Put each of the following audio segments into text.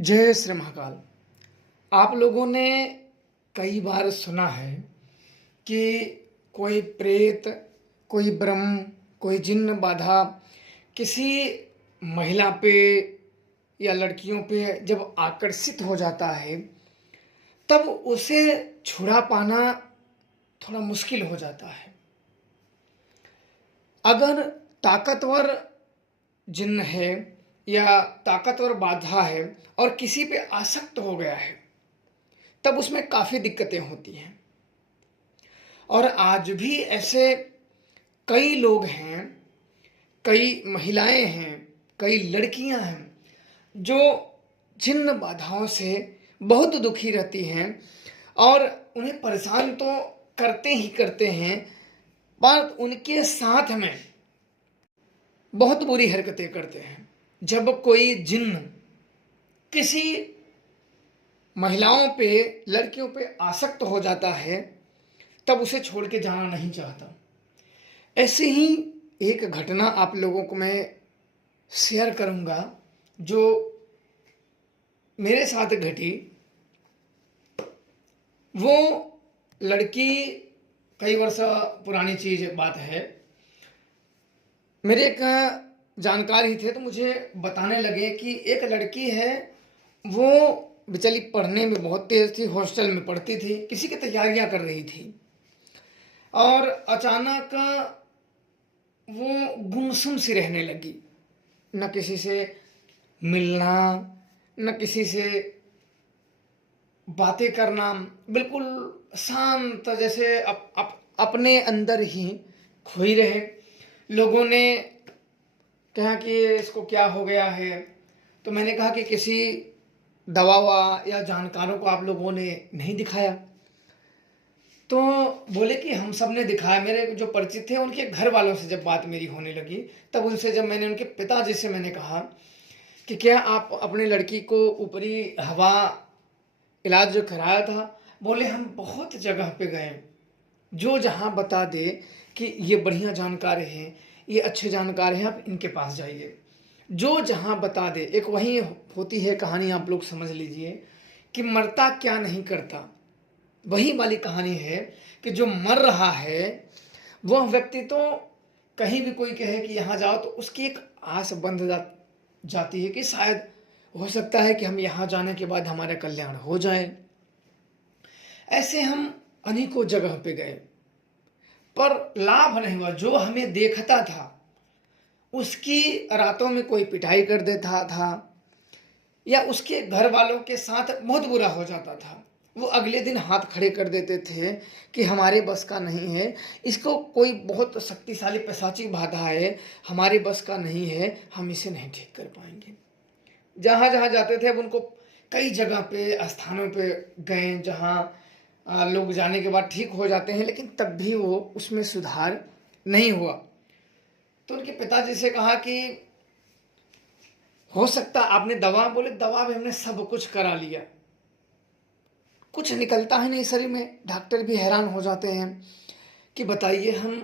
जय श्री महाकाल। आप लोगों ने कई बार सुना है कि कोई प्रेत, कोई ब्रह्म, कोई जिन्न बाधा किसी महिला पे या लड़कियों पे जब आकर्षित हो जाता है तब उसे छुड़ा पाना थोड़ा मुश्किल हो जाता है। अगर ताकतवर जिन्न है या ताकतवर बाधा है और किसी पे आसक्त हो गया है तब उसमें काफ़ी दिक्कतें होती हैं। और आज भी ऐसे कई लोग हैं, कई महिलाएं हैं, कई लड़कियां हैं जो जिन्न बाधाओं से बहुत दुखी रहती हैं और उन्हें परेशान तो करते ही करते हैं, पर उनके साथ में बहुत बुरी हरकतें करते हैं। जब कोई जिन्न किसी महिलाओं पे, लड़कियों पे आसक्त हो जाता है तब उसे छोड़ के जाना नहीं चाहता। ऐसे ही एक घटना आप लोगों को मैं शेयर करूंगा जो मेरे साथ घटी। वो लड़की कई वर्ष पुरानी बात है। मेरे एक जानकार ही थे तो मुझे बताने लगे कि एक लड़की है, वो बेचारी पढ़ने में बहुत तेज थी, हॉस्टल में पढ़ती थी, किसी की तैयारियां कर रही थी और अचानक वो गुमसुम सी रहने लगी। न किसी से मिलना, न किसी से बातें करना, बिल्कुल शांत, जैसे अपने अंदर ही खोई रहे। लोगों ने कहा कि इसको क्या हो गया है, तो मैंने कहा कि किसी दवा या जानकारों को आप लोगों ने नहीं दिखाया? तो बोले कि हम सब ने दिखाया। मेरे जो परिचित थे उनके घर वालों से जब बात मेरी होने लगी तब उनसे, जब मैंने उनके पिताजी से मैंने कहा कि क्या आप अपनी लड़की को ऊपरी हवा इलाज जो कराया था, बोले हम बहुत जगह पे गए, जो जहाँ बता दे कि ये बढ़िया जानकार हैं, ये अच्छे जानकार हैं, आप इनके पास जाइए, जो जहाँ बता दे। एक वही होती है कहानी, आप लोग समझ लीजिए कि मरता क्या नहीं करता, वही वाली कहानी है कि जो मर रहा है वह व्यक्ति तो कहीं भी कोई कहे कि यहाँ जाओ तो उसकी एक आस बंध जाती है कि शायद हो सकता है कि हम यहाँ जाने के बाद हमारा कल्याण हो जाए। ऐसे हम अनेकों जगह पे गए पर लाभ नहीं हुआ। जो हमें देखता था उसकी रातों में कोई पिटाई कर देता था या उसके घर वालों के साथ बहुत बुरा हो जाता था। वो अगले दिन हाथ खड़े कर देते थे कि हमारे बस का नहीं है, इसको कोई बहुत शक्तिशाली पैशाचिक बाधा है, हमारे बस का नहीं है, हम इसे नहीं ठीक कर पाएंगे। जहाँ जहाँ जाते थे अब उनको कई जगह पे, स्थानों पे गए जहाँ लोग जाने के बाद ठीक हो जाते हैं, लेकिन तब भी वो उसमें सुधार नहीं हुआ। तो उनके पिताजी से कहा कि हो सकता आपने दवा, बोले दवा भी हमने सब कुछ करा लिया, कुछ निकलता है नहीं शरीर में। डॉक्टर भी हैरान हो जाते हैं कि बताइए हम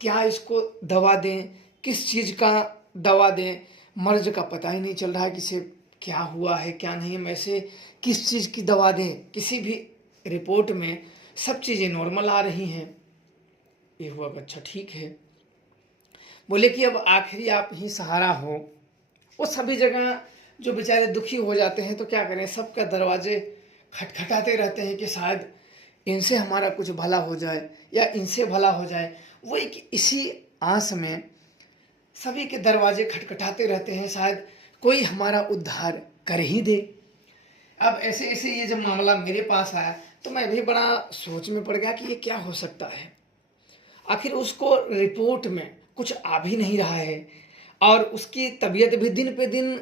क्या इसको दवा दें, किस चीज़ का दवा दें, मर्ज का पता ही नहीं चल रहा है किसे क्या हुआ है क्या नहीं। हम ऐसे किस चीज़ की दवा दें, किसी भी रिपोर्ट में सब चीज़ें नॉर्मल आ रही हैं। ये हुआ कि अच्छा ठीक है। बोले कि अब आखिरी आप ही सहारा हो। वो सभी जगह जो बेचारे दुखी हो जाते हैं तो क्या करें, सबका दरवाजे खटखटाते रहते हैं कि शायद इनसे हमारा कुछ भला हो जाए या इनसे भला हो जाए। वो एक इसी आस में सभी के दरवाजे खटखटाते रहते हैं, शायद कोई हमारा उद्धार कर ही दे। अब ऐसे ऐसे ये जब मामला मेरे पास आया तो मैं भी बड़ा सोच में पड़ गया कि ये क्या हो सकता है। आखिर उसको रिपोर्ट में कुछ आ भी नहीं रहा है और उसकी तबीयत भी दिन पे दिन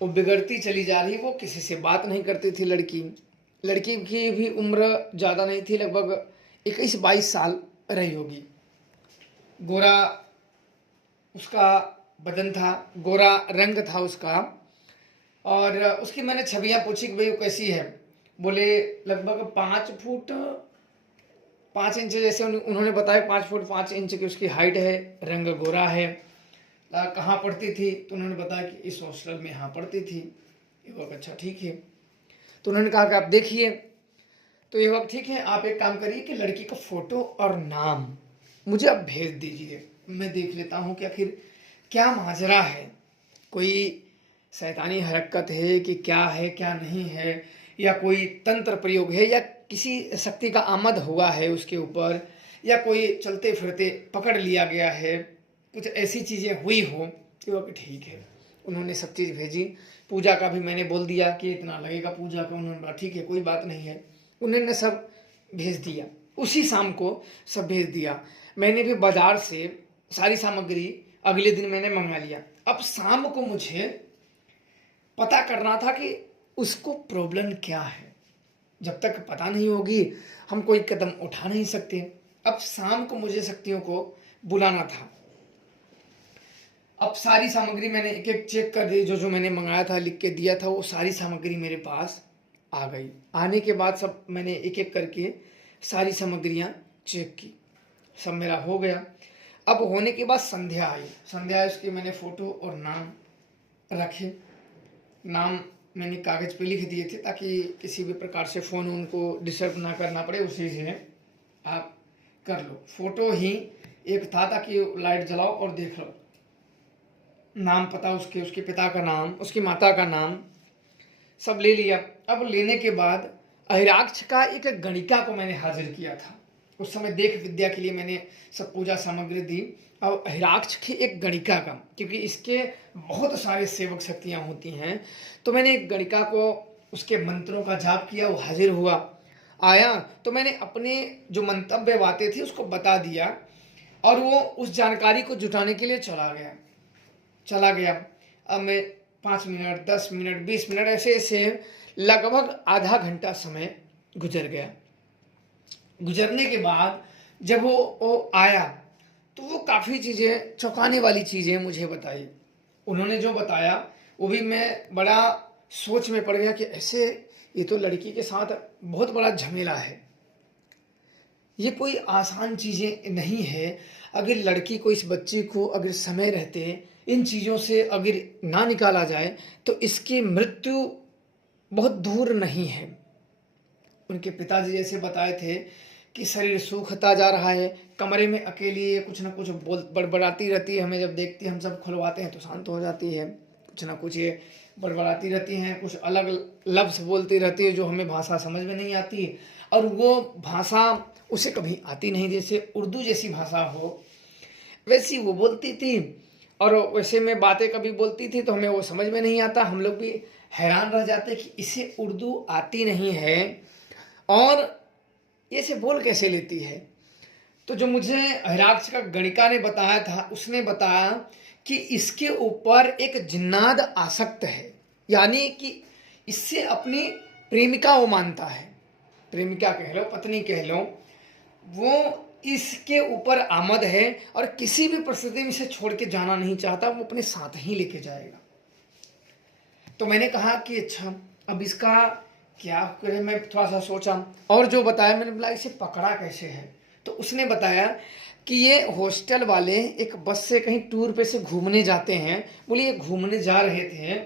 वो बिगड़ती चली जा रही। वो किसी से बात नहीं करती थी। लड़की की भी उम्र ज़्यादा नहीं थी, लगभग 21-22 साल रही होगी। गोरा उसका बदन था, गोरा रंग था उसका। और उसकी मैंने छवियां पूछी कि भाई वो कैसी है, बोले लगभग 5 फुट 5 इंच, जैसे उन्होंने बताया 5 फुट 5 इंच की उसकी हाइट है, रंग गोरा है। कहाँ पढ़ती थी तो उन्होंने बताया कि इस हॉस्टल में यहाँ पढ़ती थी। युवक अच्छा ठीक है। तो उन्होंने कहा कि आप देखिए। तो युवक ठीक है, आप एक काम करिए कि लड़की का फोटो और नाम मुझे आप भेज दीजिए, मैं देख लेता हूँ कि आखिर क्या माजरा है, कोई शैतानी हरकत है कि क्या है क्या नहीं है, या कोई तंत्र प्रयोग है, या किसी शक्ति का आमद हुआ है उसके ऊपर, या कोई चलते फिरते पकड़ लिया गया है, कुछ ऐसी चीज़ें हुई हो। तो वो ठीक है, उन्होंने सब चीज़ भेजी। पूजा का भी मैंने बोल दिया कि इतना लगेगा पूजा का, उन्होंने बोला ठीक है कोई बात नहीं है। उन्होंने सब भेज दिया, उसी शाम को सब भेज दिया। मैंने भी बाजार से सारी सामग्री अगले दिन मैंने मंगा लिया। अब शाम को मुझे पता करना था कि उसको प्रॉब्लम क्या है। जब तक पता नहीं होगी हम कोई कदम उठा नहीं सकते। अब शाम को मुझे शक्तियों को बुलाना था। अब सारी सामग्री मैंने एक एक चेक कर दी, जो जो मैंने मंगाया था लिख के दिया था वो सारी सामग्री मेरे पास आ गई। आने के बाद सब मैंने एक एक करके सारी सामग्रियां चेक की, सब मेरा हो गया। अब होने के बाद संध्या आई। संध्या आई, उसके मैंने फोटो और नाम रखे। नाम मैंने कागज़ पे लिख दिए थे ताकि किसी भी प्रकार से फ़ोन उनको डिस्टर्ब ना करना पड़े, उसी से आप कर लो। फोटो ही एक था ताकि लाइट जलाओ और देख लो। नाम पता उसके, उसके पिता का नाम, उसकी माता का नाम सब ले लिया। अब लेने के बाद अहिराक्ष का एक गणिका को मैंने हाजिर किया था। उस समय देख विद्या के लिए मैंने सब पूजा सामग्री दी। अब अहिराक्ष की एक गणिका का, क्योंकि इसके बहुत सारे सेवक शक्तियाँ होती हैं, तो मैंने एक गणिका को उसके मंत्रों का जाप किया, वो हाजिर हुआ। आया तो मैंने अपने जो मंतव्य बातें थी उसको बता दिया, और वो उस जानकारी को जुटाने के लिए चला गया। अब मैं 5 मिनट 10 मिनट 20 मिनट ऐसे ऐसे लगभग आधा घंटा समय गुजर गया। गुजरने के बाद जब वो आया तो वो काफ़ी चीज़ें, चौंकाने वाली चीज़ें मुझे बताई। उन्होंने जो बताया वो भी मैं बड़ा सोच में पड़ गया कि ऐसे ये तो लड़की के साथ बहुत बड़ा झमेला है, ये कोई आसान चीज़ें नहीं है। अगर लड़की को, इस बच्ची को अगर समय रहते इन चीज़ों से अगर ना निकाला जाए तो इसकी मृत्यु बहुत दूर नहीं है। उनके पिताजी जैसे बताए थे कि शरीर सूखता जा रहा है, कमरे में अकेली ये कुछ ना कुछ बोल बड़बड़ाती रहती है, हमें जब देखती है हम सब खुलवाते हैं तो शांत हो जाती है, कुछ ना कुछ ये बड़बड़ाती रहती हैं, कुछ अलग लफ्ज़ बोलती रहती है जो हमें भाषा समझ में नहीं आती, और वो भाषा उसे कभी आती नहीं, जैसे उर्दू जैसी भाषा हो वैसी वो बोलती थी, और वैसे में बातें कभी बोलती थी तो हमें वो समझ में नहीं आता। हम लोग भी हैरान रह जाते कि इसे उर्दू आती नहीं है और ये से बोल कैसे लेती है। तो जो मुझे हिराक्ष का गणिका ने बताया था, उसने बताया कि इसके ऊपर एक जिन्नात आसक्त है, यानी कि इससे अपनी प्रेमिका वो मानता है, प्रेमिका कह लो पत्नी कह लो, वो इसके ऊपर आमद है और किसी भी परिस्थिति में इसे छोड़ के जाना नहीं चाहता, वो अपने साथ ही लेके जाएगा। तो मैंने कहा कि अच्छा अब इसका क्या करें। मैं थोड़ा सा सोचा और जो बताया मैंने बोला इसे पकड़ा कैसे है। तो उसने बताया कि ये हॉस्टल वाले एक बस से कहीं टूर पे से घूमने जाते हैं। बोले ये घूमने जा रहे थे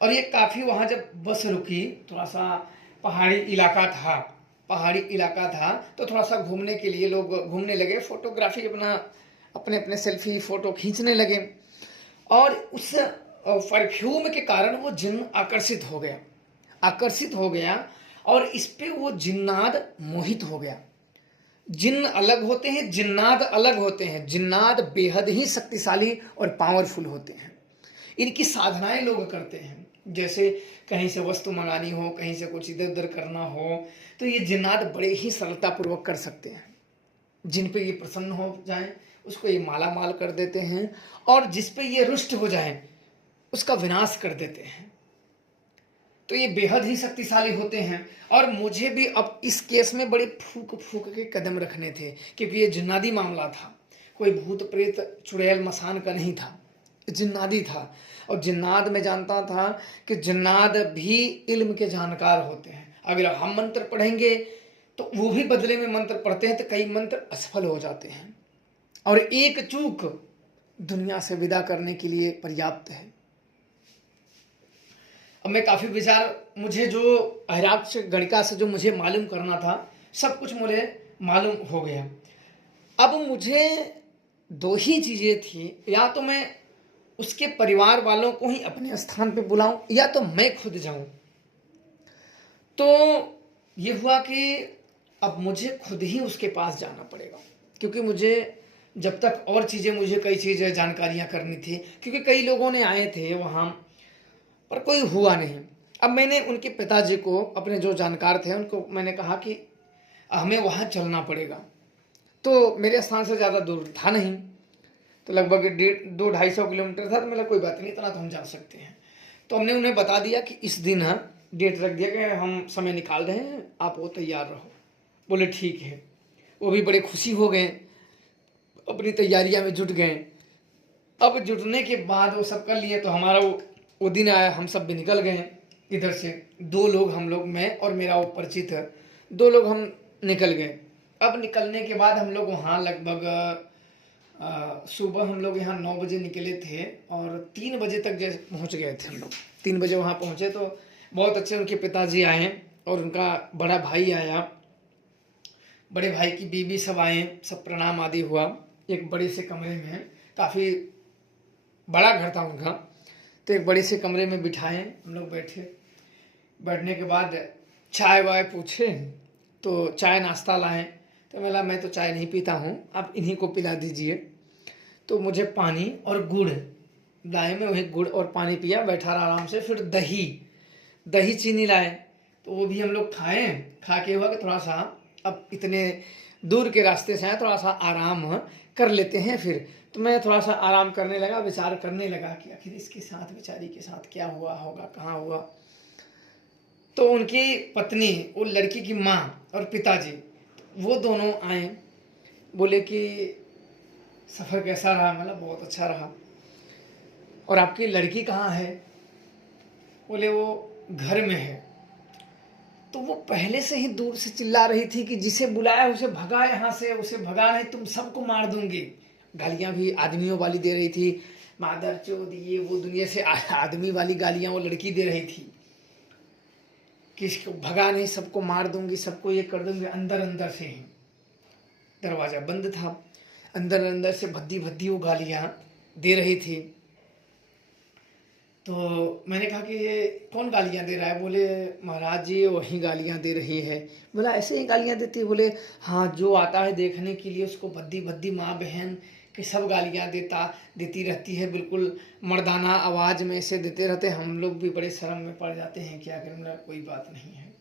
और ये काफ़ी वहाँ जब बस रुकी, थोड़ा सा पहाड़ी इलाका था तो थोड़ा सा घूमने के लिए लोग घूमने लगे, फोटोग्राफी अपने अपने सेल्फी फ़ोटो खींचने लगे, और उस परफ्यूम के कारण वो जिन्न आकर्षित हो गया और इस पे वो जिन्नात मोहित हो गया। जिन्न अलग होते हैं, जिन्नात अलग होते हैं। जिन्नात बेहद ही शक्तिशाली और पावरफुल होते हैं। इनकी साधनाएं लोग करते हैं, जैसे कहीं से वस्तु मंगानी हो, कहीं से कुछ इधर उधर करना हो, तो ये जिन्नात बड़े ही सरलतापूर्वक कर सकते हैं। जिन पे ये प्रसन्न हो जाए उसको ये माला माल कर देते हैं, और जिस पे ये रुष्ट हो जाए उसका विनाश कर देते हैं। तो ये बेहद ही शक्तिशाली होते हैं। और मुझे भी अब इस केस में बड़े फूक के कदम रखने थे, क्योंकि ये जिन्नादी मामला था, कोई भूत प्रेत चुड़ैल मसान का नहीं था, जिन्नादी था। और जिन्नात में जानता था कि जिन्नात भी इल्म के जानकार होते हैं। अगर हम मंत्र पढ़ेंगे तो वो भी बदले में मंत्र पढ़ते हैं तो कई मंत्र असफल हो जाते हैं, और एक चूक दुनिया से विदा करने के लिए पर्याप्त है। और मैं काफ़ी विचार, मुझे जो अहिराक्ष गणिका से जो मुझे मालूम करना था सब कुछ मुझे मालूम हो गया। अब मुझे दो ही चीज़ें थी, या तो मैं उसके परिवार वालों को ही अपने स्थान पे बुलाऊं या तो मैं खुद जाऊं। तो ये हुआ कि अब मुझे खुद ही उसके पास जाना पड़ेगा, क्योंकि मुझे जब तक और चीज़ें, मुझे कई चीज़ें जानकारियां करनी थी, क्योंकि कई लोगों ने आए थे वहाँ पर कोई हुआ नहीं। अब मैंने उनके पिताजी को, अपने जो जानकार थे उनको मैंने कहा कि हमें वहाँ चलना पड़ेगा। तो मेरे स्थान से ज़्यादा दूर था नहीं, तो लगभग 200-250 किलोमीटर था। तो मेरा कोई बात नहीं, इतना तो हम जा सकते हैं। तो हमने उन्हें बता दिया कि इस दिन डेट रख दिया कि हम समय निकाल रहे हैं, आप वो तैयार रहो। बोले ठीक है। वो भी बड़े खुशी हो गए, अपनी तैयारियां में जुट गए। अब जुटने के बाद वो सब कर लिए, तो हमारा वो दिन आया, हम सब भी निकल गए इधर से। 2 लोग, हम लोग, मैं और मेरा वो परिचित है, 2 लोग हम निकल गए। अब निकलने के बाद हम लोग वहाँ लगभग सुबह हम लोग यहाँ 9 बजे निकले थे और 3 बजे तक जैसे पहुँच गए थे हम लोग। 3 बजे वहाँ पहुँचे तो बहुत अच्छे उनके पिताजी आए और उनका बड़ा भाई आया, बड़े भाई की बीवी सब आए, सब प्रणाम आदि हुआ। एक बड़े से कमरे में, काफ़ी बड़ा घर था उनका, तो एक बड़े से कमरे में बिठाए, हम लोग बैठे। बैठने के बाद चाय वाय पूछे, तो चाय नाश्ता लाएं। तो मैं तो चाय नहीं पीता हूँ, आप इन्हीं को पिला दीजिए। तो मुझे पानी और गुड़ लाए, मैं वही गुड़ और पानी पिया, बैठा रहा आराम से। फिर दही चीनी लाए, तो वो भी हम लोग खाए। खा के हुआ कि थोड़ा सा अब इतने दूर के रास्ते से आए, थोड़ा सा आराम कर लेते हैं। फिर तो मैं थोड़ा सा आराम करने लगा, विचार करने लगा कि आखिर इसके साथ, बेचारी के साथ क्या हुआ होगा, कहाँ हुआ। तो उनकी पत्नी, वो लड़की की माँ और पिताजी, वो दोनों आए। बोले कि सफ़र कैसा रहा? मतलब बहुत अच्छा रहा। और आपकी लड़की कहाँ है? बोले वो घर में है। तो वो पहले से ही दूर से चिल्ला रही थी कि जिसे बुलाया उसे भगा यहाँ से, उसे भगा, नहीं तुम सबको मार दूंगी। गालियाँ भी आदमियों वाली दे रही थी, मादर चोद, ये वो दुनिया से आदमी वाली गालियाँ वो लड़की दे रही थी कि इसको भगा, नहीं सबको मार दूंगी, सबको ये कर दूंगी। अंदर अंदर से ही, दरवाज़ा बंद था, अंदर अंदर से भद्दी भद्दी वो गालियाँ दे रही थी। तो मैंने कहा कि ये कौन गालियाँ दे रहा है? बोले महाराज जी वही गालियाँ दे रही है। बोला ऐसे ही गालियाँ देती है? बोले हाँ, जो आता है देखने के लिए उसको भद्दी भद्दी माँ बहन के सब गालियाँ देती रहती है, बिल्कुल मर्दाना आवाज़ में ऐसे देते रहते हैं। हम लोग भी बड़े शर्म में पड़ जाते हैं, क्या करें। बोला कोई बात नहीं है।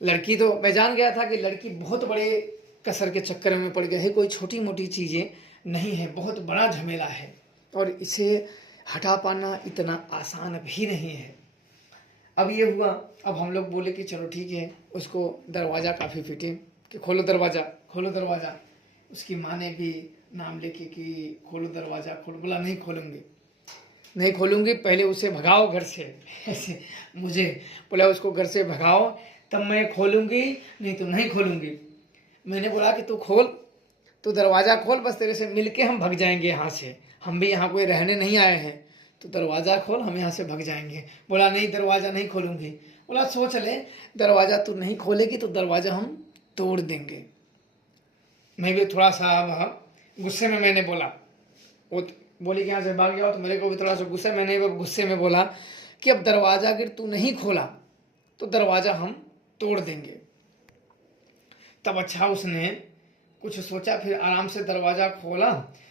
लड़की तो मैं जान गया था कि लड़की बहुत बड़े कसर के चक्कर में पड़ गई है, कोई छोटी मोटी चीज़ें नहीं है, बहुत बड़ा झमेला है और इसे हटा पाना इतना आसान भी नहीं है। अब ये हुआ, अब हम लोग बोले कि चलो ठीक है। उसको दरवाज़ा काफ़ी फिटे कि खोलो दरवाज़ा, खोलो दरवाज़ा। उसकी माँ ने भी नाम लेके कि खोलो दरवाज़ा, खोलो। बोला नहीं खोलूँगी, नहीं खोलूँगी, पहले उसे भगाओ घर से। ऐसे मुझे बोला उसको घर से भगाओ तब मैं खोलूँगी, नहीं तो नहीं खोलूँगी। मैंने बोला कि तू खोल, तो दरवाज़ा खोल, बस तेरे से मिलके हम भग जाएंगे यहाँ से, हम भी यहाँ कोई रहने नहीं आए हैं, तो दरवाज़ा खोल, हम यहाँ से भग जाएंगे। बोला नहीं, दरवाज़ा नहीं खोलूँगी। बोला सोच ले, दरवाज़ा तू नहीं खोलेगी तो दरवाज़ा हम तोड़ देंगे। मैं भी थोड़ा सा अब गुस्से में मैंने बोला, वो बोली कि यहाँ से भाग जाओ, तो मेरे को भी थोड़ा सा गुस्से में बोला कि अब दरवाज़ा अगर तू नहीं खोला तो दरवाज़ा हम तोड़ देंगे। तब अच्छा उसने कुछ सोचा, फिर आराम से दरवाज़ा खोला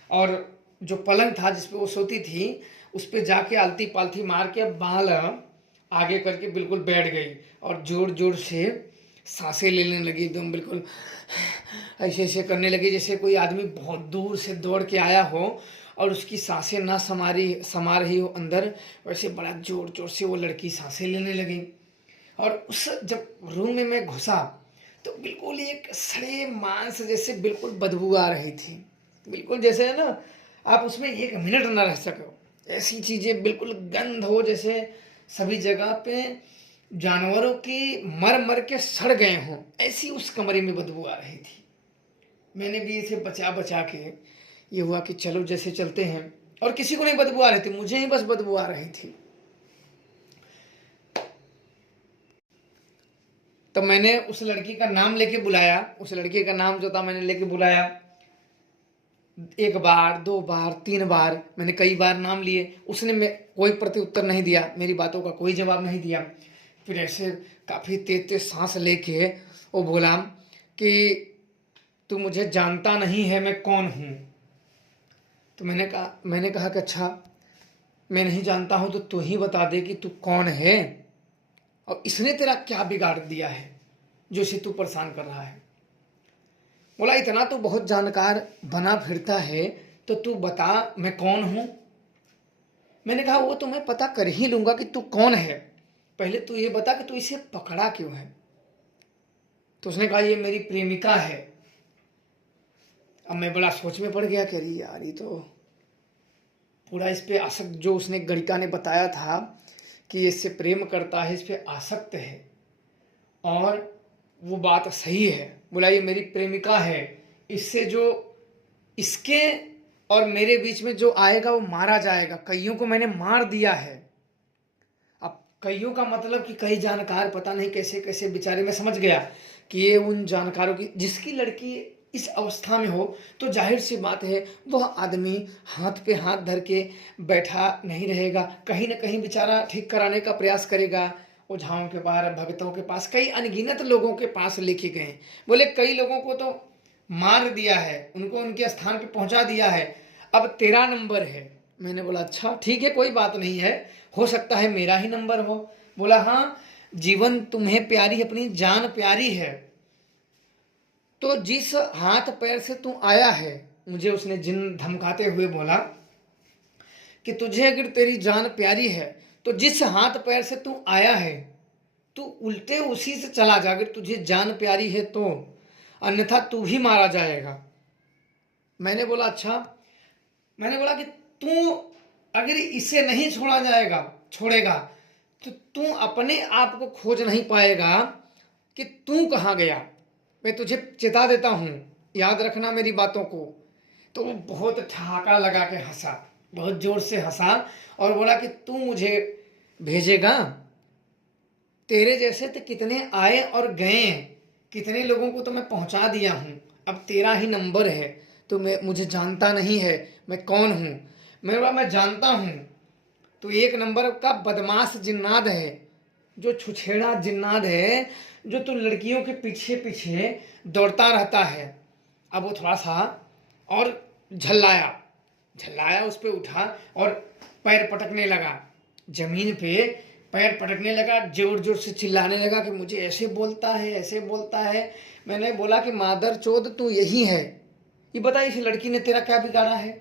और जो पलंग था जिस पे वो सोती थी उस पे जाके आलती पालती मार के बाल आगे करके बिल्कुल बैठ गई और ज़ोर ज़ोर से सांसें लेने लगी, एकदम बिल्कुल ऐसे ऐसे करने लगी जैसे कोई आदमी बहुत दूर से दौड़ के आया हो और उसकी सांसें ना समा रही हो अंदर, वैसे बड़ा ज़ोर ज़ोर से वो लड़की सांसें लेने लगी। और उस जब रूम में मैं घुसा तो बिल्कुल एक सड़े मांस जैसे बिल्कुल बदबू आ रही थी, बिल्कुल जैसे है ना आप उसमें 1 मिनट ना रह सको, ऐसी चीज़ें बिल्कुल गंध हो, जैसे सभी जगह पे जानवरों की मर मर के सड़ गए हों, ऐसी उस कमरे में बदबू आ रही थी। मैंने भी इसे बचा बचा के ये हुआ कि चलो जैसे चलते हैं, और किसी को नहीं बदबू आ रही थी, मुझे ही बस बदबू आ रही थी। तब मैंने उस लड़की का नाम लेके बुलाया, उस लड़की का नाम जो था मैंने लेके बुलाया। 1 बार 2 बार 3 बार मैंने कई बार नाम लिए, उसने कोई प्रत्युत्तर नहीं दिया, मेरी बातों का कोई जवाब नहीं दिया। फिर ऐसे काफ़ी तेज तेज सांस लेके वो बोला कि तू मुझे जानता नहीं है, मैं कौन हूँ। तो मैंने कहा कि अच्छा मैं नहीं जानता हूँ तो तू ही बता दे कि तू कौन है और इसने तेरा क्या बिगाड़ दिया है जो इसे तू परेशान कर रहा है। बोला इतना तो बहुत जानकार बना फिरता है तो तू बता मैं कौन हूँ। मैंने कहा वो तो मैं पता कर ही लूँगा कि तू कौन है, पहले तू ये बता कि तू इसे पकड़ा क्यों है। तो उसने कहा ये मेरी प्रेमिका है। अब मैं बड़ा सोच में पड़ गया कि अरे यार ये तो पूरा इस पे आसक्त, जो उसने गणिका ने बताया था कि ये इससे प्रेम करता है, इस पे आसक्त है और वो बात सही है। बोला ये मेरी प्रेमिका है, इससे जो इसके और मेरे बीच में जो आएगा वो मारा जाएगा। कईयों को मैंने मार दिया है। अब कईयों का मतलब कि कई जानकार पता नहीं कैसे कैसे बेचारे, मैं समझ गया कि ये उन जानकारों की, जिसकी लड़की इस अवस्था में हो तो जाहिर सी बात है वह आदमी हाथ पे हाथ धर के बैठा नहीं रहेगा, कहीं ना कहीं बेचारा ठीक कराने का प्रयास करेगा। ओझाओं के पास, भगतों के पास, कई अनगिनत लोगों के पास लेके गए। बोले कई लोगों को तो मार दिया है, उनको उनके स्थान पे पहुंचा दिया है, अब तेरा नंबर है। मैंने बोला अच्छा ठीक है कोई बात नहीं है, हो सकता है मेरा ही नंबर हो। बोला हाँ, जीवन तुम्हें प्यारी, अपनी जान प्यारी है, तो जिस हाथ पैर से तू आया है, मुझे उसने जिन धमकाते हुए बोला कि तुझे अगर तेरी जान प्यारी है तो जिस हाथ पैर से तू आया है तू उल्टे उसी से चला जा, अगर तुझे जान प्यारी है तो, अन्यथा तू भी मारा जाएगा। मैंने बोला अच्छा। मैंने बोला कि तू अगर इसे नहीं छोड़ेगा तो तू अपने आप को खोज नहीं पाएगा कि तू कहाँ गया। मैं तुझे चेता देता हूँ, याद रखना मेरी बातों को। तो वो बहुत ठहाका लगा के हंसा, बहुत जोर से हंसा और बोला कि तू मुझे भेजेगा, तेरे जैसे तो कितने आए और गए हैं, कितने लोगों को तो मैं पहुंचा दिया हूँ, अब तेरा ही नंबर है। तो मुझे जानता नहीं है मैं कौन हूँ। मैंने बोला मैं जानता हूँ, तो 1 नंबर का बदमाश जिन्नाद है, जो छुछेड़ा जिन्नाद है, जो तू लड़कियों के पीछे पीछे दौड़ता रहता है। अब वो थोड़ा सा और झल्लाया, उस पर उठा और पैर पटकने लगा, जमीन पे पैर पटकने लगा, जोर जोर से चिल्लाने लगा कि मुझे ऐसे बोलता है, ऐसे बोलता है। मैंने बोला कि मादर चोद तू यही है, ये बता इस लड़की ने तेरा क्या बिगाड़ा है,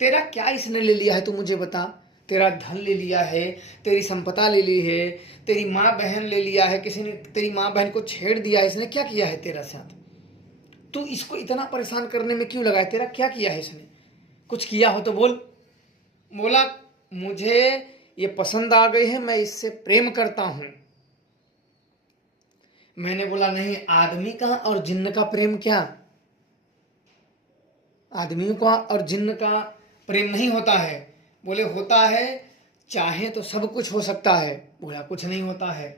तेरा क्या इसने ले लिया है, तू मुझे बता। तेरा धन ले लिया है, तेरी संपदा ले ली है, तेरी माँ बहन ले लिया है, किसी ने तेरी माँ बहन को छेड़ दिया है, इसने क्या किया है तेरा साथ, तू इसको इतना परेशान करने में क्यों लगा है, तेरा क्या किया है इसने, कुछ किया हो तो बोल। बोला मुझे ये पसंद आ गई है, मैं इससे प्रेम करता हूं। मैंने बोला नहीं, आदमी का और जिन्न का प्रेम क्या, आदमियों का और जिन्न का प्रेम नहीं होता है। बोले होता है, चाहे तो सब कुछ हो सकता है। बोला कुछ नहीं होता है,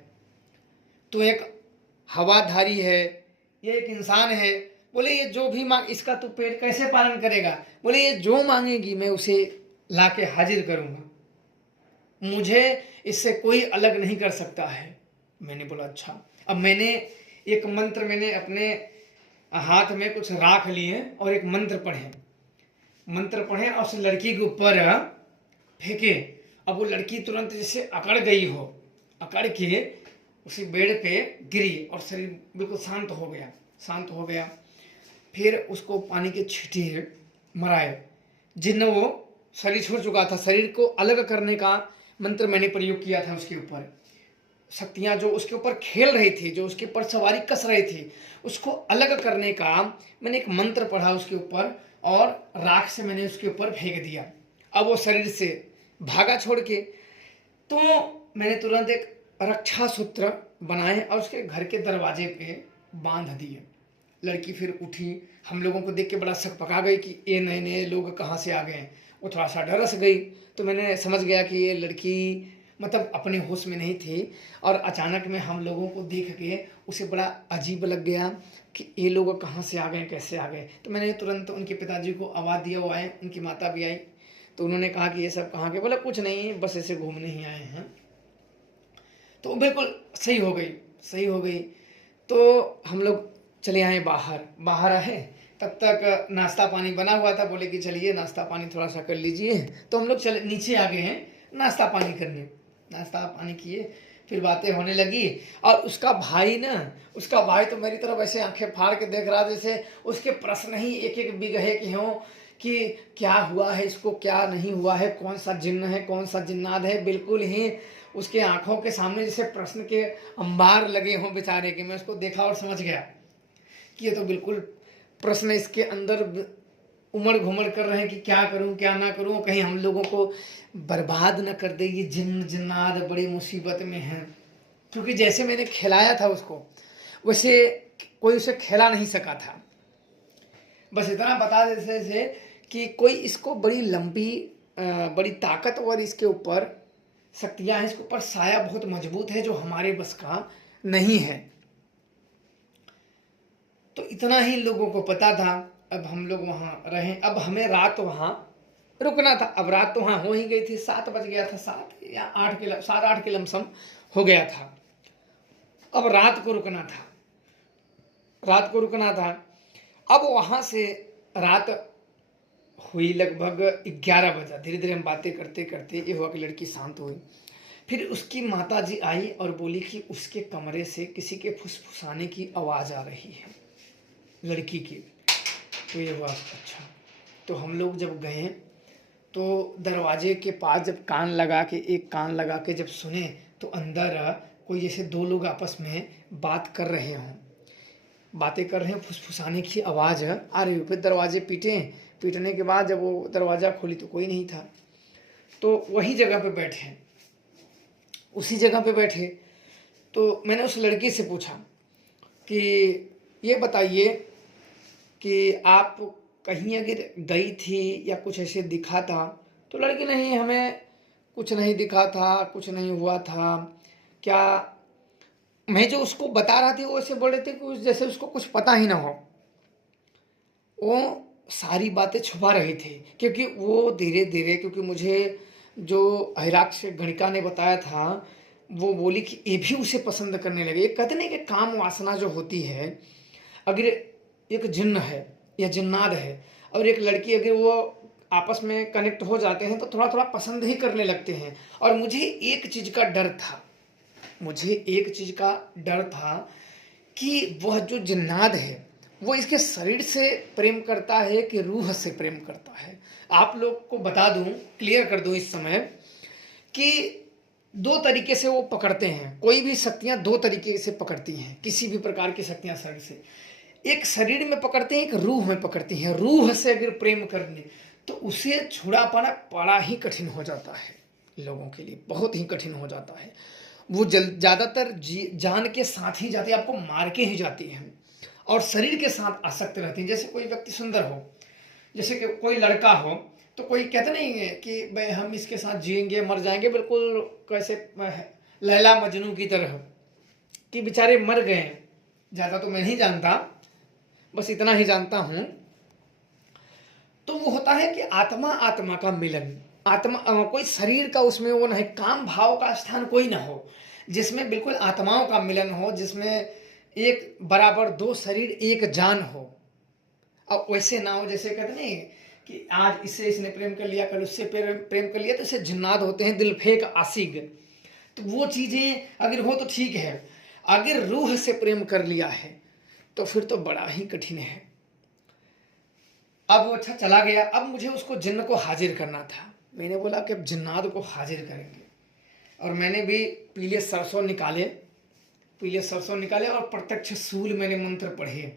तो एक हवाधारी है, ये एक इंसान है। बोले ये जो भी मांग, इसका तू पेट कैसे पालन करेगा। बोले ये जो मांगेगी मैं उसे लाके हाजिर करूंगा, मुझे इससे कोई अलग नहीं कर सकता है। मैंने बोला अच्छा। अब मैंने एक मंत्र, मैंने अपने हाथ में कुछ राख लिए और एक मंत्र पढ़े और उस लड़की के ऊपर फेंके। अब वो लड़की तुरंत जैसे अकड़ गई हो, अकड़ के उसी बेड पे गिरी और शरीर बिल्कुल शांत हो गया। फिर उसको पानी के छींटे मराए, जिन वो शरीर छोड़ चुका था, शरीर को अलग करने का मंत्र मैंने प्रयोग किया था। उसके ऊपर शक्तियां जो उसके ऊपर खेल रही थी, जो उसके ऊपर सवारी कस रही थी, उसको अलग करने का मैंने एक मंत्र पढ़ा उसके ऊपर और राख से मैंने उसके ऊपर फेंक दिया। अब वो शरीर से भागा छोड़ के, तो मैंने तुरंत एक रक्षा सूत्र बनाए और उसके घर के दरवाजे पे बांध दिए। लड़की फिर उठी, हम लोगों को देख के बड़ा शक पका गई कि ये नए नए लोग कहाँ से आ गए हैं। वो थोड़ा सा डरस गई, तो मैंने समझ गया कि ये लड़की मतलब अपने होश में नहीं थे। और अचानक में हम लोगों को देख के उसे बड़ा अजीब लग गया कि ये लोग कहाँ से आ गए, कैसे आ गए। तो मैंने तुरंत उनके पिताजी को आवाज़ दिया, वो आए, उनकी माता भी आई। तो उन्होंने कहा कि ये सब कहाँ के, बोला कुछ नहीं, बस ऐसे घूमने ही आए हैं। तो बिल्कुल सही हो गई, सही हो गई। तो हम लोग चले आए बाहर, बाहर आए तब तक नाश्ता पानी बना हुआ था। बोले कि चलिए नाश्ता पानी थोड़ा सा कर लीजिए। तो हम लोग चले नीचे आ गए हैं नाश्ता पानी करने। नाश्ता पानी किए, फिर बातें होने लगी। और उसका भाई ना, उसका भाई तो मेरी तरफ ऐसे आंखें फाड़ के देख रहा जैसे उसके प्रश्न ही एक एक बिगहे के हों कि क्या हुआ है इसको, क्या नहीं हुआ है, कौन सा जिन्न है, कौन सा जिन्नात है। बिल्कुल ही उसके आंखों के सामने जैसे प्रश्न के अंबार लगे हों बेचारे के। मैं उसको देखा और समझ गया कि ये तो बिल्कुल प्रश्न इसके अंदर उमड़ घुमड़ कर रहे हैं कि क्या करूं क्या ना करूं, कहीं हम लोगों को बर्बाद न कर दे। ये जिन्न जिन्नात बड़ी मुसीबत में हैं। क्योंकि जैसे मैंने खिलाया था उसको, वैसे कोई उसे खिला नहीं सका था। बस इतना बता देते थे कि कोई इसको बड़ी लंबी बड़ी ताकतवर इसके ऊपर शक्तियां हैं, इसके ऊपर साया बहुत मजबूत है जो हमारे बस का नहीं है। तो इतना ही लोगों को पता था। अब हम लोग वहाँ रहे, अब हमें रात वहाँ रुकना था। अब रात तो वहाँ हो ही गई थी, 7 बज गया था, 7 के लमसम हो गया था। अब रात को रुकना था, रात को रुकना था। अब वहाँ से रात हुई लगभग 11 बजा। धीरे धीरे हम बातें करते करते ये हुआ कि लड़की शांत हुई। फिर उसकी माता जी आई और बोली कि उसके कमरे से किसी के फुसफुसाने की आवाज़ आ रही है, लड़की की। तो ये हुआ अच्छा। तो हम लोग जब गए तो दरवाजे के पास जब कान लगा के, एक कान लगा के जब सुने, तो अंदर कोई जैसे 2 लोग आपस में बात कर रहे हों, बातें कर रहे हैं, फुसफुसाने की आवाज़ आ रही हो। फिर दरवाजे पीटने के बाद जब वो दरवाज़ा खोली तो कोई नहीं था। तो वही जगह पे बैठे, उसी जगह पे बैठे। तो मैंने उस लड़की से पूछा कि ये बताइए कि आप कहीं अगर गई थी या कुछ ऐसे दिखा था। तो लड़की नहीं, हमें कुछ नहीं दिखा था, कुछ नहीं हुआ था। क्या, मैं जो उसको बता रहा थी वो ऐसे बोल रहे थे कि जैसे उसको कुछ पता ही ना हो। वो सारी बातें छुपा रही थी क्योंकि वो धीरे धीरे, क्योंकि मुझे जो हिराक्ष गणिका ने बताया था, वो बोली कि ये भी उसे पसंद करने लगे। ये कहते नहीं कि काम वासना जो होती है, अगर एक जिन्न है या जिन्नात है और एक लड़की, अगर वो आपस में कनेक्ट हो जाते हैं तो थोड़ा थोड़ा पसंद ही करने लगते हैं। और मुझे एक चीज़ का डर था, मुझे एक चीज़ का डर था कि वह जो जिन्नात है वो इसके शरीर से प्रेम करता है कि रूह से प्रेम करता है। आप लोग को बता दूं, क्लियर कर दूं इस समय कि 2 तरीके से वो पकड़ते हैं। कोई भी शक्तियां 2 तरीके से पकड़ती हैं, किसी भी प्रकार की शक्तियां शरीर से। एक शरीर में पकड़ते हैं, एक रूह में पकड़ती हैं। रूह से अगर प्रेम करने तो उसे छुड़ा पाना बड़ा ही कठिन हो जाता है, लोगों के लिए बहुत ही कठिन हो जाता है। वो ज़्यादातर जान के साथ ही जाती है, आपको मार के ही जाती है और शरीर के साथ आसक्त रहती है। जैसे कोई व्यक्ति सुंदर हो, जैसे कि कोई लड़का हो, तो कोई कहते नहीं है कि भाई हम इसके साथ जिएंगे मर जाएंगे, बिल्कुल कैसे लैला मजनू की तरह कि बेचारे मर गए। ज़्यादा तो मैं नहीं जानता, बस इतना ही जानता हूँ। तो वो होता है कि आत्मा आत्मा का मिलन, आत्मा कोई शरीर का उसमें वो नहीं, काम भाव का स्थान कोई ना हो, जिसमें बिल्कुल आत्माओं का मिलन हो, जिसमें एक बराबर 2 शरीर एक जान हो। अब वैसे ना हो जैसे कहते नहीं कि आज इससे इसने प्रेम कर लिया, कल उससे प्रेम कर लिया, तो इससे जिन्नात होते हैं, दिल फेक आशिक। तो वो चीज़ें अगर हो तो ठीक है, अगर रूह से प्रेम कर लिया है तो फिर तो बड़ा ही कठिन है। अब वो अच्छा चला गया। अब मुझे उसको जिन्न को हाजिर करना था। मैंने बोला कि अब जिन्नात को हाजिर करेंगे। और मैंने भी पीले सरसों निकाले और प्रत्यक्ष सूल मैंने मंत्र पढ़े।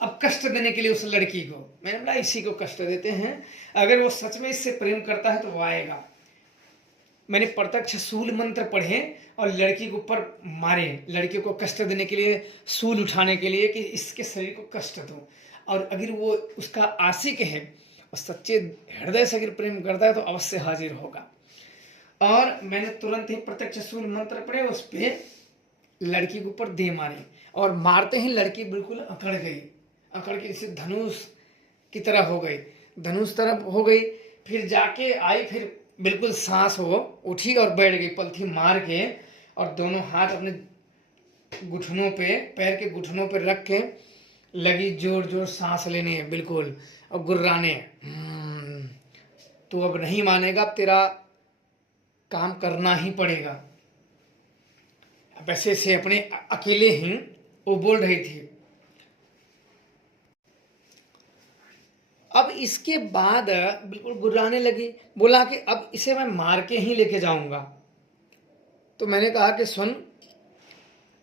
अब कष्ट देने के लिए उस लड़की को मैंने बोला इसी को कष्ट देते हैं, अगर वो सच में इससे प्रेम करता है तो वो आएगा। मैंने प्रत्यक्ष सूल मंत्र पढ़े और लड़की के ऊपर मारे, लड़की को कष्ट देने के लिए, सूल उठाने के लिए कि इसके शरीर को कष्ट दो। और अगर वो उसका आशिक है और सच्चे हृदय से अगर प्रेम करता है तो अवश्य हाजिर होगा। और मैंने तुरंत ही प्रत्यक्ष शूल मंत्र पढ़े, उस पे लड़की के ऊपर दे मारे, और मारते ही लड़की बिल्कुल अकड़ गई, अकड़ के जैसे धनुष की तरह हो गई, धनुष तरफ हो गई। फिर जाके आई, फिर बिल्कुल सांस हो उठी और बैठ गई पलथी मार के, और दोनों हाथ अपने घुटनों पे, पैर के घुटनों पे रख के लगी जोर जोर सांस लेने बिल्कुल, और गुर्राने, तो अब नहीं मानेगा, अब तेरा काम करना ही पड़ेगा। वैसे से अपने अकेले ही वो बोल रही थी। अब इसके बाद बिल्कुल गुर्राने लगी, बोला कि अब इसे मैं मार के ही लेके जाऊंगा। तो मैंने कहा कि सुन,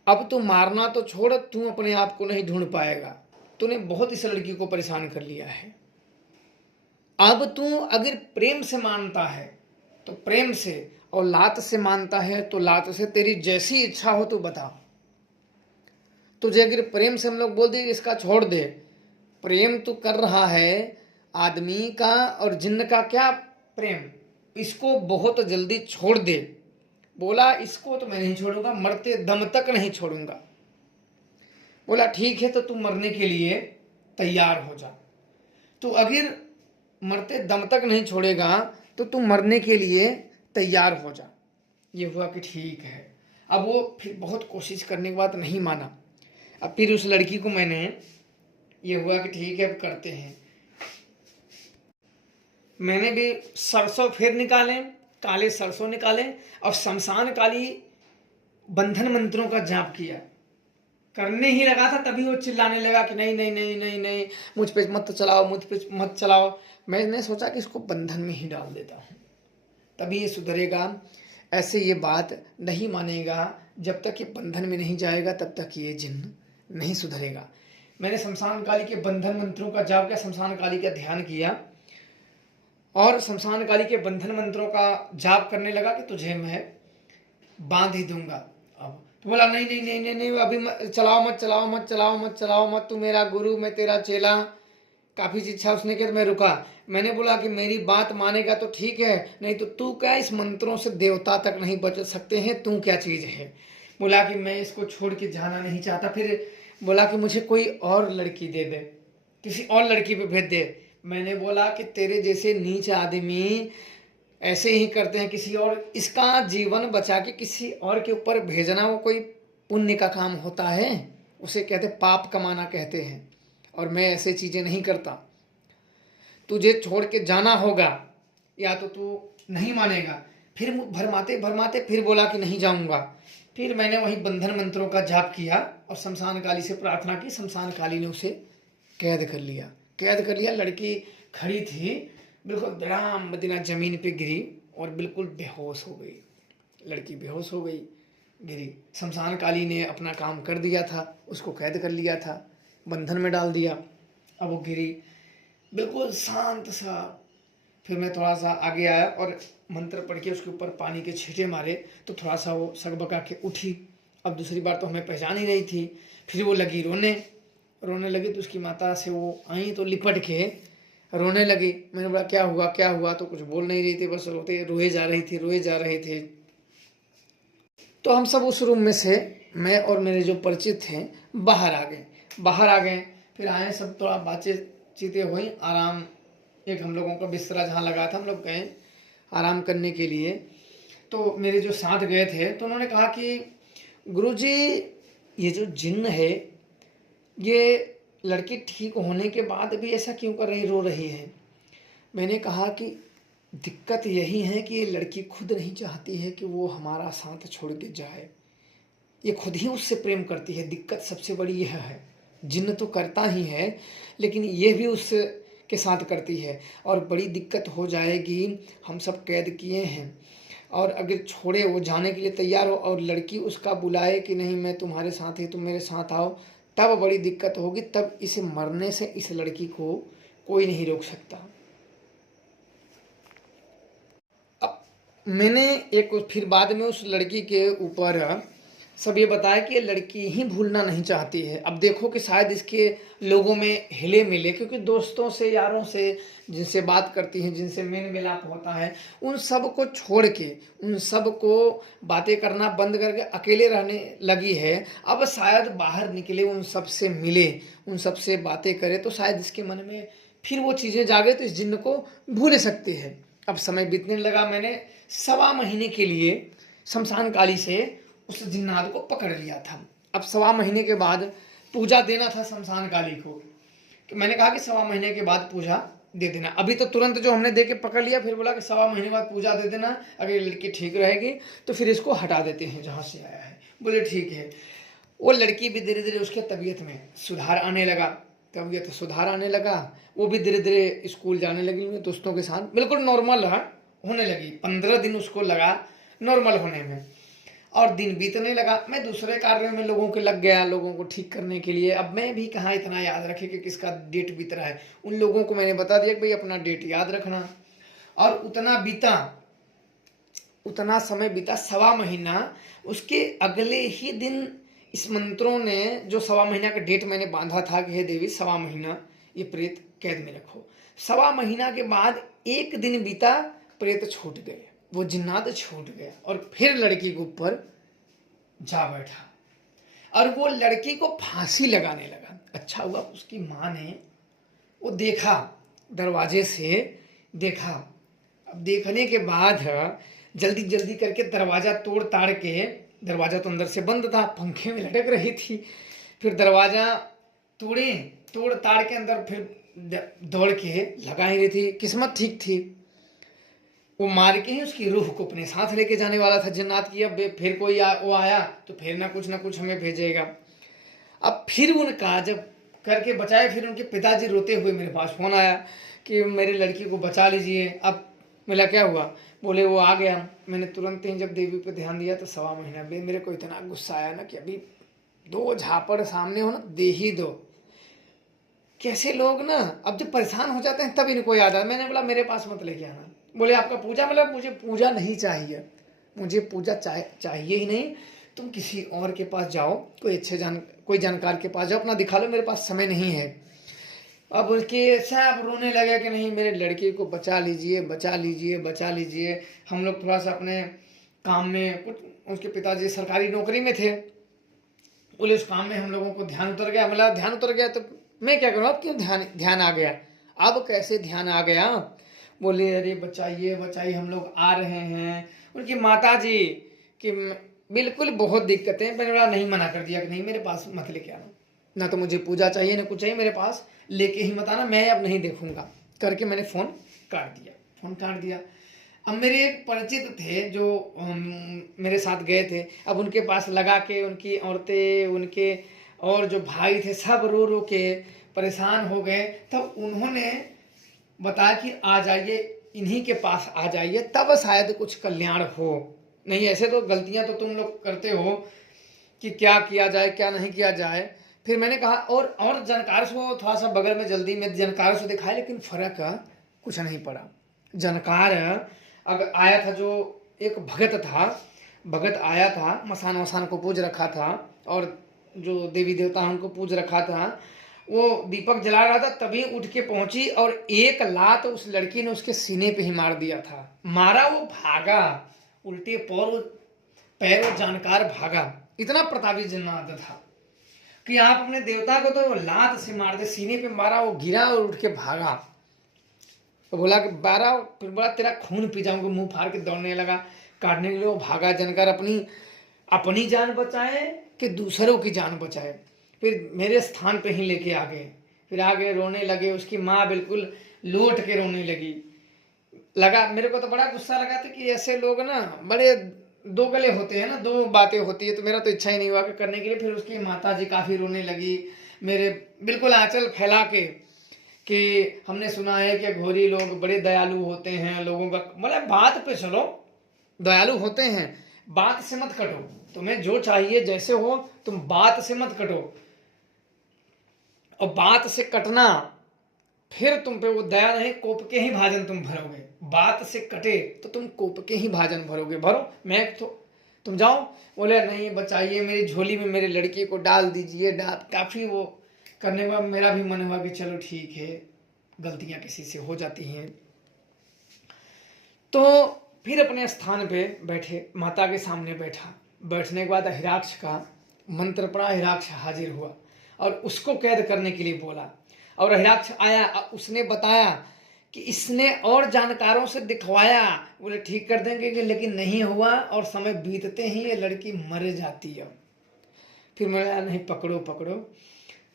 अब तू मारना तो छोड़, तू अपने आप को नहीं ढूंढ पाएगा, तूने बहुत इस लड़की को परेशान कर लिया है। अब तू अगर प्रेम से मानता है तो प्रेम से, और लात से मानता है तो लात से, तेरी जैसी इच्छा हो तो बता। तुझे अगर प्रेम से हम लोग बोल दे इसका छोड़ दे, प्रेम तू कर रहा है आदमी का और जिन्न का, क्या प्रेम, इसको बहुत जल्दी छोड़ दे। बोला इसको तो मैं नहीं छोड़ूंगा, मरते दम तक नहीं छोड़ूंगा। बोला ठीक है, तो तू मरने के लिए तैयार हो जा। तो अगर मरते दम तक नहीं छोड़ेगा तो तू मरने के लिए तैयार हो जा। ये हुआ कि ठीक है। अब वो फिर बहुत कोशिश करने के बाद नहीं माना। अब फिर उस लड़की को मैंने, ये हुआ कि ठीक है अब करते हैं। मैंने भी सरसों फिर निकाले, काले सरसों निकाले, और शमशान काली बंधन मंत्रों का जाप किया। करने ही लगा था तभी वो चिल्लाने लगा कि नहीं नहीं नहीं नहीं नहीं, मुझ पे मत चलाओ, मुझ पे मत चलाओ। मैंने सोचा कि इसको बंधन में ही डाल देता हूँ, तभी ये सुधरेगा। ऐसे ये बात नहीं मानेगा, जब तक ये बंधन में नहीं जाएगा तब तक ये जिन्न नहीं सुधरेगा। मैंने शमशान काली के बंधन मंत्रों का जाप किया, शमशान काली का ध्यान किया, और शमशान काली के बंधन मंत्रों का जाप करने लगा कि तुझे मैं बांध ही दूंगा। अब तो बोला नहीं नहीं नहीं नहीं नहीं, अभी चलाओ मत, चलाओ मत, चलाओ मत, चलाओ मत, तू मेरा गुरु, मैं तेरा चेला। काफी इच्छा उसने किया तो मैं रुका। मैंने बोला कि मेरी बात मानेगा तो ठीक है, नहीं तो तू क्या, इस मंत्रों से देवता तक नहीं बच सकते हैं, तू क्या चीज है। बोला कि मैं इसको छोड़ के जाना नहीं चाहता। फिर बोला कि मुझे कोई और लड़की दे दे, किसी और लड़की पे भेज दे। मैंने बोला कि तेरे जैसे नीच आदमी ऐसे ही करते हैं, किसी और, इसका जीवन बचा के किसी और के ऊपर भेजना वो कोई पुण्य का काम होता है? उसे कहते पाप कमाना कहते हैं, और मैं ऐसे चीजें नहीं करता। तुझे छोड़ के जाना होगा, या तो तू नहीं मानेगा। फिर भरमाते भरमाते फिर बोला कि नहीं जाऊंगा। फिर मैंने वही बंधन मंत्रों का जाप किया और शमशान काली से प्रार्थना की। शमशान काली ने उसे कैद कर लिया, कैद कर लिया। लड़की खड़ी थी बिल्कुल धड़ाम मदीना, जमीन पे गिरी और बिल्कुल बेहोश हो गई। लड़की बेहोश हो गई, गिरी। शमशान काली ने अपना काम कर दिया था, उसको कैद कर लिया था, बंधन में डाल दिया। अब वो गिरी बिल्कुल शांत सा। फिर मैं थोड़ा सा आगे आया और मंत्र पढ़ के उसके ऊपर पानी के छींटे मारे, तो थोड़ा सा वो सकबका के उठी। अब दूसरी बार तो हमें पहचान ही रही थी। फिर वो लगी रोने लगी, तो उसकी माता से वो आई तो लिपट के रोने लगी। मैंने बोला क्या हुआ क्या हुआ, तो कुछ बोल नहीं रही थी, बस रोए जा रहे थे। तो हम सब उस रूम में से, मैं और मेरे जो परिचित थे, बाहर आ गए। फिर आए सब, थोड़ा बातचीतें हुई, आराम, एक हम लोगों का बिस्तरा जहाँ लगा था, हम लोग गए आराम करने के लिए। तो मेरे जो साथ गए थे तो उन्होंने कहा कि गुरुजी, ये जो जिन्न है, ये लड़की ठीक होने के बाद भी ऐसा क्यों कर रही, रो रही है। मैंने कहा कि दिक्कत यही है कि ये लड़की खुद नहीं चाहती है कि वो हमारा साथ छोड़ के जाए, ये खुद ही उससे प्रेम करती है। दिक्कत सबसे बड़ी यह है। जिन्न तो करता ही है, लेकिन ये भी उससे के साथ करती है, और बड़ी दिक्कत हो जाएगी। हम सब कैद किए हैं, और अगर छोड़े, वो जाने के लिए तैयार हो और लड़की उसका बुलाए कि नहीं मैं तुम्हारे साथ ही, तुम मेरे साथ आओ, तब बड़ी दिक्कत होगी। तब इसे मरने से इस लड़की को कोई नहीं रोक सकता। अब मैंने एक फिर बाद में उस लड़की के ऊपर सब ये बताया कि ये लड़की ही भूलना नहीं चाहती है। अब देखो कि शायद इसके लोगों में हिले मिले, क्योंकि दोस्तों से, यारों से, जिनसे बात करती हैं, जिनसे मेल मिलाप होता है, उन सब को छोड़ के, उन सब को बातें करना बंद करके अकेले रहने लगी है। अब शायद बाहर निकले, उन सब से मिले, उन सब से बातें करे, तो शायद इसके मन में फिर वो चीज़ें जागे तो इस जिन्न को भूल सकते हैं। अब समय बीतने लगा। मैंने 1.25 महीने के लिए शमशान काली से उस जिन्नात को पकड़ लिया था। अब 1.25 महीने के बाद पूजा देना था शमशान काली को, कि मैंने कहा कि 1.25 महीने के बाद पूजा दे देना। अभी तो तुरंत जो हमने दे के पकड़ लिया, फिर बोला कि 1.25 महीने बाद पूजा दे देना, अगर ये लड़की ठीक रहेगी तो फिर इसको हटा देते हैं जहाँ से आया है। बोले ठीक है। वो लड़की भी धीरे धीरे, उसके तबीयत में सुधार आने लगा, तबीयत सुधार आने लगा। वो भी धीरे धीरे स्कूल जाने लगी, दोस्तों के साथ बिल्कुल नॉर्मल होने लगी। 15 दिन उसको लगा नॉर्मल होने में, और दिन बीतने लगा। मैं दूसरे कार्य में लोगों के लग गया, लोगों को ठीक करने के लिए। अब मैं भी कहाँ इतना याद रखे कि किसका डेट बीत रहा है। उन लोगों को मैंने बता दिया कि भाई अपना डेट याद रखना, और उतना बीता, उतना समय बीता, 1.25 महीना। उसके अगले ही दिन इस मंत्रों ने जो 1.25 महीना का डेट मैंने बांधा था कि हे देवी 1.25 महीना ये प्रेत कैद में रखो, 1.25 महीना के बाद एक दिन बीता, प्रेत छूट गए, वो जिन्नात छूट गया, और फिर लड़की के ऊपर जा बैठा, और वो लड़की को फांसी लगाने लगा। अच्छा हुआ उसकी माँ ने वो देखा, दरवाजे से देखा। अब देखने के बाद जल्दी जल्दी करके दरवाजा तोड़ ताड़ के, दरवाजा तो अंदर से बंद था, पंखे में लटक रही थी, फिर दरवाजा तोड़ ताड़ के अंदर फिर दौड़ के लगा ही रही थी। किस्मत ठीक थी, वो मार के ही उसकी रूह को अपने साथ लेके जाने वाला था जिन्नात की। अब फिर कोई वो आया तो फिर ना कुछ हमें भेजेगा। अब फिर उनका जब करके बचाए, फिर उनके पिताजी रोते हुए मेरे पास फोन आया कि मेरी लड़की को बचा लीजिए। अब मिला क्या हुआ, बोले वो आ गया। मैंने तुरंत ही जब देवी पे ध्यान दिया तो 1.25 महीना में मेरे को इतना गुस्सा आया ना कि अभी 2 झापड़ सामने हो ना, दे ही दो। कैसे लोग ना अब जब परेशान हो जाते हैं तब इनको याद आता। मैंने बोला मेरे पास मत लेके आना। बोले आपका पूजा, मतलब मुझे पूजा नहीं चाहिए, मुझे पूजा चाहिए ही नहीं। तुम किसी और के पास जाओ, कोई जानकार के पास जाओ, अपना दिखा लो, मेरे पास समय नहीं है। अब उसके सब रोने लगे कि नहीं मेरे लड़के को बचा लीजिए, बचा लीजिए, बचा लीजिए। हम लोग थोड़ा सा अपने काम में, कुछ उसके पिताजी सरकारी नौकरी में थे, बोले उस काम में हम लोगों को ध्यान उतर गया। मतलब ध्यान उतर गया तो मैं क्या करूँ, अब क्यों ध्यान आ गया, अब कैसे ध्यान आ गया। बोले अरे बचाइए बचाइए, हम लोग आ रहे हैं। उनकी माता जी कि बिल्कुल बहुत दिक्कतें। मैंने बड़ा नहीं, मना कर दिया कि नहीं मेरे पास मत लेके आना, ना तो मुझे पूजा चाहिए ना कुछ चाहिए, मेरे पास लेके ही मत आना, मैं अब नहीं देखूंगा करके मैंने फ़ोन काट दिया। अब मेरे एक परिचित थे जो मेरे साथ गए थे, अब उनके पास लगा के उनकी औरतें, उनके और जो भाई थे सब रो रो के परेशान हो गए। तब उन्होंने बताया कि आ जाइए, इन्हीं के पास आ जाइए, तब शायद कुछ कल्याण हो। नहीं ऐसे तो गलतियां तो तुम लोग करते हो कि क्या किया जाए क्या नहीं किया जाए। फिर मैंने कहा और जानकार से थोड़ा सा बगल में जल्दी में जानकार से दिखाया, लेकिन फर्क कुछ नहीं पड़ा। जानकार अगर आया था, जो एक भगत आया था, मसान को पूज रखा था, और जो देवी देवता उनको पूज रखा था, वो दीपक जला रहा था, तभी उठ के पहुंची और एक लात उस लड़की ने उसके सीने पे ही मार दिया था। मारा, वो भागा, उल्टे पैर वो जानकार भागा। इतना प्रतापी जिन्नात था कि आप अपने देवता को तो लात से मार दे, सीने पे मारा, वो गिरा और उठ के भागा। तो बोला कि 12, फिर बोला तेरा खून पी जाऊंगा, मुंह फाड़ के दौड़ने लगा, काटने के लिए। वो भागा। जानकार अपनी जान बचाए कि दूसरों की जान बचाए। फिर मेरे स्थान पे ही लेके आ गए, फिर आगे रोने लगे। उसकी माँ बिल्कुल लौट के रोने लगा। मेरे को तो बड़ा गुस्सा लगा था कि ऐसे लोग ना बड़े दो गले होते हैं ना, दो बातें होती है। तो मेरा तो इच्छा ही नहीं हुआ कि करने के लिए। फिर उसकी माता जी काफ़ी रोने लगी, मेरे बिल्कुल आंचल फैला के, कि हमने सुना है कि घोरी लोग बड़े दयालु होते हैं, लोगों का मतलब बात पे चलो, दयालु होते हैं, बात से मत कटो। तुम्हें जो चाहिए जैसे हो, तुम बात से मत कटो। और बात से कटना फिर तुम पे वो दया नहीं, कोप के ही भाजन तुम भरोगे। बात से कटे तो तुम कोप के ही भाजन भरोगे। भरो, मैं तुम जाओ। बोले नहीं बचाइए, मेरी झोली में मेरे लड़के को डाल दीजिए। काफ़ी वो करने के बाद मेरा भी मन हुआ कि चलो ठीक है, गलतियां किसी से हो जाती हैं। तो फिर अपने स्थान पे बैठे, माता के सामने बैठा। बैठने के बाद हिराक्ष का मंत्र पड़ा, हिराक्ष हाजिर हुआ और उसको कैद करने के लिए बोला। और हिराक्ष आया, उसने बताया कि इसने और जानकारों से दिखवाया, बोले ठीक कर देंगे कि, लेकिन नहीं हुआ और समय बीतते ही ये लड़की मर जाती है। फिर मैंने नहीं, पकड़ो पकड़ो।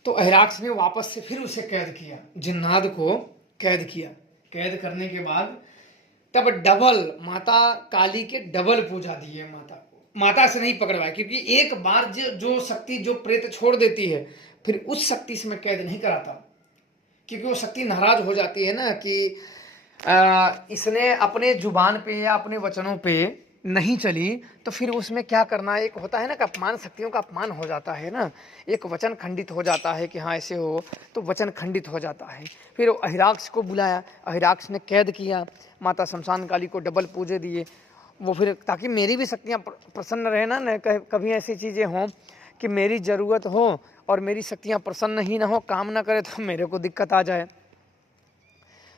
तो हिराक्ष ने वापस से फिर उसे कैद किया, जिन्नाद को कैद किया। कैद करने के बाद तब डबल माता काली के डबल पूजा दिए माता को। माता से नहीं पकड़वाया, क्योंकि एक बार जो शक्ति जो प्रेत छोड़ देती है, फिर उस शक्ति से मैं कैद नहीं कराता, क्योंकि वो शक्ति नाराज हो जाती है ना कि इसने अपने जुबान पे या अपने वचनों पे नहीं चली, तो फिर उसमें क्या करना। एक होता है ना कि अपमान, शक्तियों का अपमान हो जाता है ना, एक वचन खंडित हो जाता है कि हाँ ऐसे हो, तो वचन खंडित हो जाता है। फिर अहिराक्ष को बुलाया, अहिराक्ष ने कैद किया, माता शमशान काली को डबल पूजे दिए। वो फिर ताकि मेरी भी शक्तियाँ प्रसन्न रहे ना, कभी ऐसी चीज़ें हों कि मेरी ज़रूरत हो और मेरी शक्तियाँ प्रसन्न ही ना हो, काम ना करे, तो मेरे को दिक्कत आ जाए।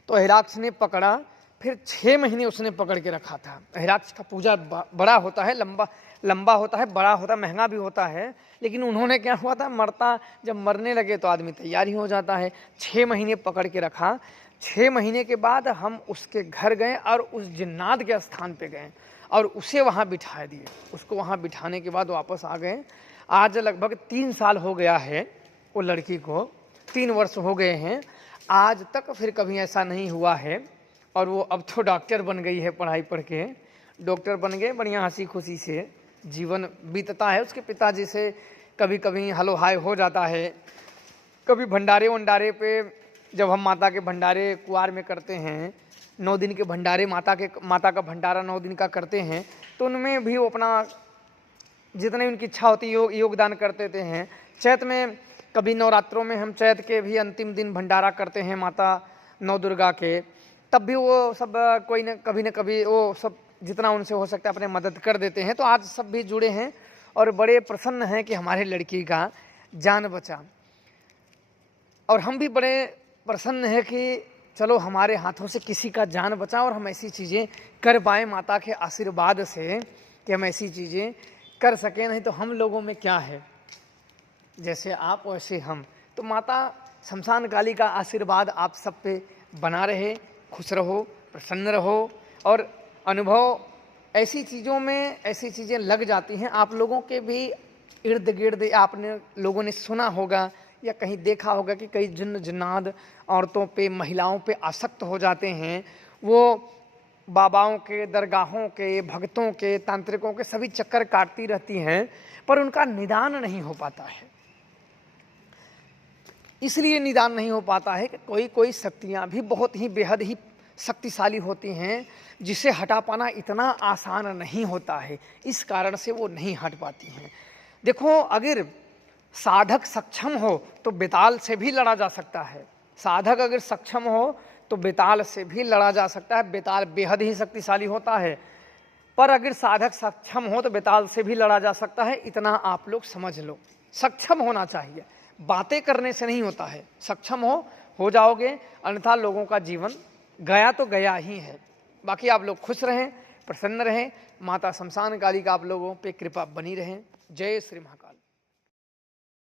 तो अहिराक्ष ने पकड़ा, फिर 6 महीने उसने पकड़ के रखा था। अहिराक्ष का पूजा बड़ा होता है, लंबा होता है, बड़ा होता है, महंगा भी होता है। लेकिन उन्होंने क्या हुआ था, जब मरने लगे तो आदमी तैयार ही हो जाता है। 6 महीने पकड़ के रखा। 6 महीने के बाद हम उसके घर गए और उस जिन्नाद के स्थान पे गए और उसे वहाँ बिठा दिए। उसको वहाँ बिठाने के बाद वापस आ गए। आज लगभग 3 साल हो गया है वो लड़की को, 3 वर्ष हो गए हैं। आज तक फिर कभी ऐसा नहीं हुआ है। और वो अब तो डॉक्टर बन गई है, पढ़ाई पढ़ के डॉक्टर बन गए, बढ़िया हंसी खुशी से जीवन बीतता है। उसके पिताजी से कभी कभी हलो हाय हो जाता है। कभी भंडारे वंडारे पे, जब हम माता के भंडारे कुआर में करते हैं, 9 दिन के भंडारे, माता का भंडारा 9 दिन का करते हैं, तो उनमें भी वो अपना जितने उनकी इच्छा होती है योगदान करते थे हैं। चैत में कभी नवरात्रों में हम चैत के भी अंतिम दिन भंडारा करते हैं माता नौ दुर्गा के, तब भी वो सब कोई न कभी वो सब जितना उनसे हो सकता है अपने मदद कर देते हैं। तो आज सब भी जुड़े हैं और बड़े प्रसन्न हैं कि हमारे लड़की का जान बचा। और हम भी बड़े प्रसन्न हैं कि चलो हमारे हाथों से किसी का जान बचा और हम ऐसी चीज़ें कर पाए माता के आशीर्वाद से, कि हम ऐसी चीज़ें कर सकें। नहीं तो हम लोगों में क्या है, जैसे आप वैसे हम। तो माता शमशान काली का आशीर्वाद आप सब पे बना रहे, खुश रहो, प्रसन्न रहो। और अनुभव ऐसी चीज़ों में, ऐसी चीज़ें लग जाती हैं आप लोगों के भी इर्द गिर्द, आपने लोगों ने सुना होगा या कहीं देखा होगा कि कई जिन्नाद औरतों पे, महिलाओं पे आसक्त हो जाते हैं। वो बाबाओं के, दरगाहों के, भक्तों के, तांत्रिकों के सभी चक्कर काटती रहती हैं, पर उनका निदान नहीं हो पाता है। इसलिए निदान नहीं हो पाता है कि कोई शक्तियाँ भी बहुत ही बेहद ही शक्तिशाली होती हैं, जिसे हटा पाना इतना आसान नहीं होता है। इस कारण से वो नहीं हट पाती हैं। देखो, अगर साधक सक्षम हो तो बेताल से भी लड़ा जा सकता है। साधक अगर सक्षम हो तो बेताल से भी लड़ा जा सकता है। बेताल बेहद ही शक्तिशाली होता है, पर अगर साधक सक्षम हो तो बेताल से भी लड़ा जा सकता है। इतना आप लोग समझ लो, सक्षम होना चाहिए, बातें करने से नहीं होता है। सक्षम हो जाओगे, अन्यथा लोगों का जीवन गया तो गया ही है। बाकी आप लोग खुश रहें, प्रसन्न रहें, माता शमशान काली का आप लोगों पे कृपा बनी रहें। जय श्री महाकाल।